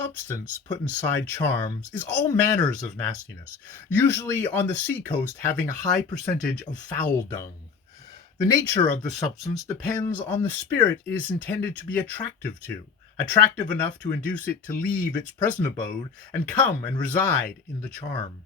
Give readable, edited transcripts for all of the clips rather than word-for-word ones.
substance put inside charms is all manners of nastiness, usually on the seacoast having a high percentage of fowl dung. The nature of the substance depends on the spirit it is intended to be attractive enough to induce it to leave its present abode and come and reside in the charm.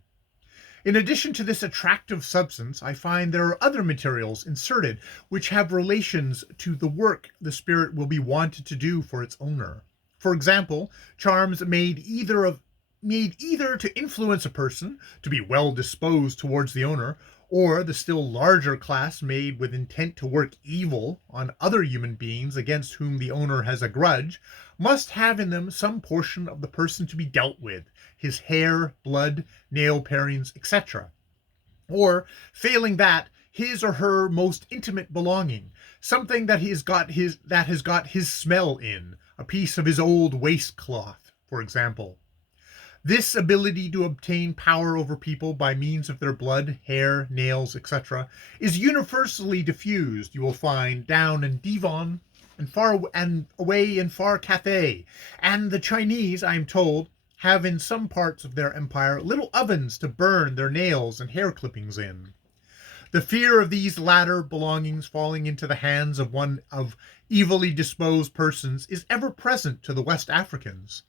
In addition to this attractive substance, I find there are other materials inserted which have relations to the work the spirit will be wanted to do for its owner. For example, charms made either to influence a person to be well disposed towards the owner, or the still larger class made with intent to work evil on other human beings against whom the owner has a grudge, must have in them some portion of the person to be dealt with, his hair, blood, nail parings, etc. Or, failing that, his or her most intimate belonging, something that has got his smell in, a piece of his old waistcloth, for example. This ability to obtain power over people by means of their blood, hair, nails, etc., is universally diffused, you will find, down in Devon and away in far Cathay, and the Chinese, I am told, have in some parts of their empire little ovens to burn their nails and hair clippings in. The fear of these latter belongings falling into the hands of one of evilly disposed persons is ever present to the West Africans.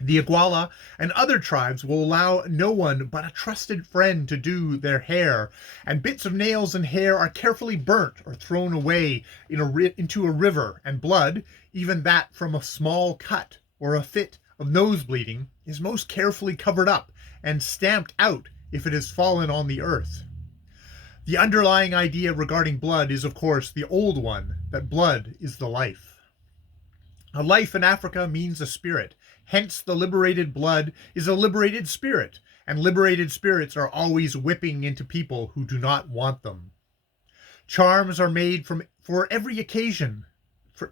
The Iguala and other tribes will allow no one but a trusted friend to do their hair, and bits of nails and hair are carefully burnt or thrown away into a river, and blood, even that from a small cut or a fit of nose bleeding, is most carefully covered up and stamped out if it has fallen on the earth. The underlying idea regarding blood is, of course, the old one, that blood is the life. A life in Africa means a spirit. Hence, the liberated blood is a liberated spirit, and liberated spirits are always whipping into people who do not want them. Charms are made for every occasion.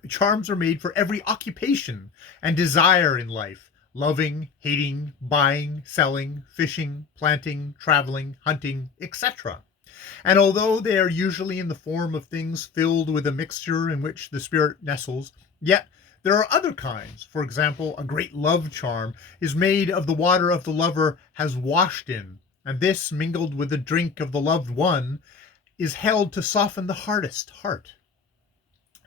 Charms are made for every occupation and desire in life: loving, hating, buying, selling, fishing, planting, traveling, hunting, etc. And although they are usually in the form of things filled with a mixture in which the spirit nestles, yet there are other kinds. For example, a great love charm is made of the water of the lover has washed in, and this, mingled with the drink of the loved one, is held to soften the hardest heart.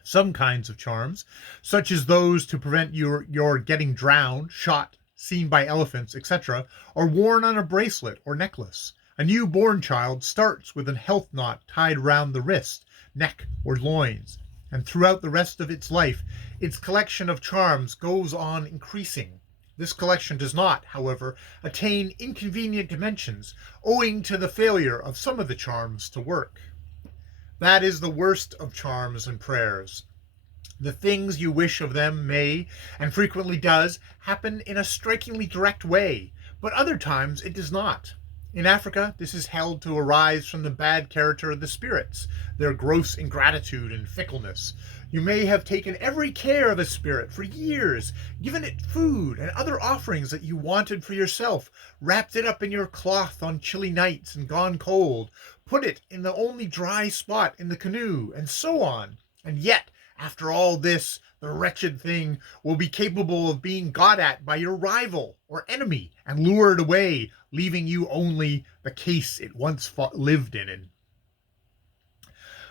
Some kinds of charms, such as those to prevent your getting drowned, shot, seen by elephants, etc., are worn on a bracelet or necklace. A newborn child starts with a health knot tied round the wrist, neck, or loins, and throughout the rest of its life, its collection of charms goes on increasing. This collection does not, however, attain inconvenient dimensions, owing to the failure of some of the charms to work. That is the worst of charms and prayers. The things you wish of them may, and frequently does, happen in a strikingly direct way, but other times it does not. In Africa, this is held to arise from the bad character of the spirits, their gross ingratitude and fickleness. You may have taken every care of a spirit for years, given it food and other offerings that you wanted for yourself, wrapped it up in your cloth on chilly nights and gone cold, put it in the only dry spot in the canoe, and so on. And yet, after all this, the wretched thing will be capable of being got at by your rival or enemy and lured away, leaving you only the case it once lived in.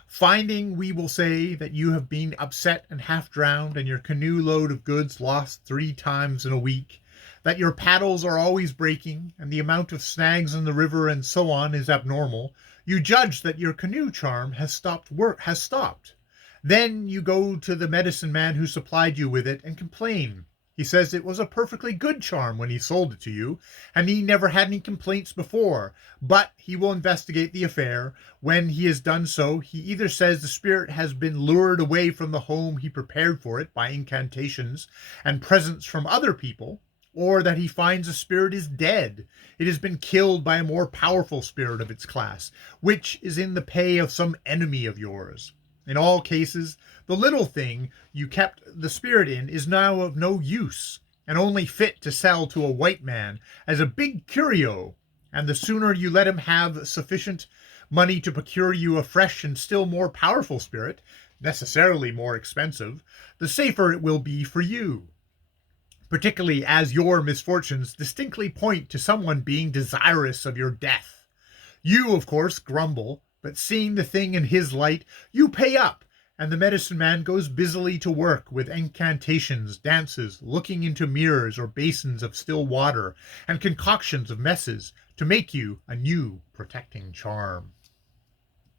Finding, we will say, that you have been upset and half drowned, and your canoe load of goods lost 3 times in a week, that your paddles are always breaking, and the amount of snags in the river and so on is abnormal, you judge that your canoe charm has stopped. Then you go to the medicine man who supplied you with it and complain. He says it was a perfectly good charm when he sold it to you, and he never had any complaints before, but he will investigate the affair. When he has done so, he either says the spirit has been lured away from the home he prepared for it by incantations and presents from other people, or that he finds the spirit is dead. It has been killed by a more powerful spirit of its class, which is in the pay of some enemy of yours. In all cases, the little thing you kept the spirit in is now of no use, and only fit to sell to a white man as a big curio, and the sooner you let him have sufficient money to procure you a fresh and still more powerful spirit, necessarily more expensive, the safer it will be for you. particularly as your misfortunes distinctly point to someone being desirous of your death. You, of course, grumble, but seeing the thing in his light, you pay up, and the medicine man goes busily to work with incantations, dances, looking into mirrors or basins of still water, and concoctions of messes to make you a new protecting charm.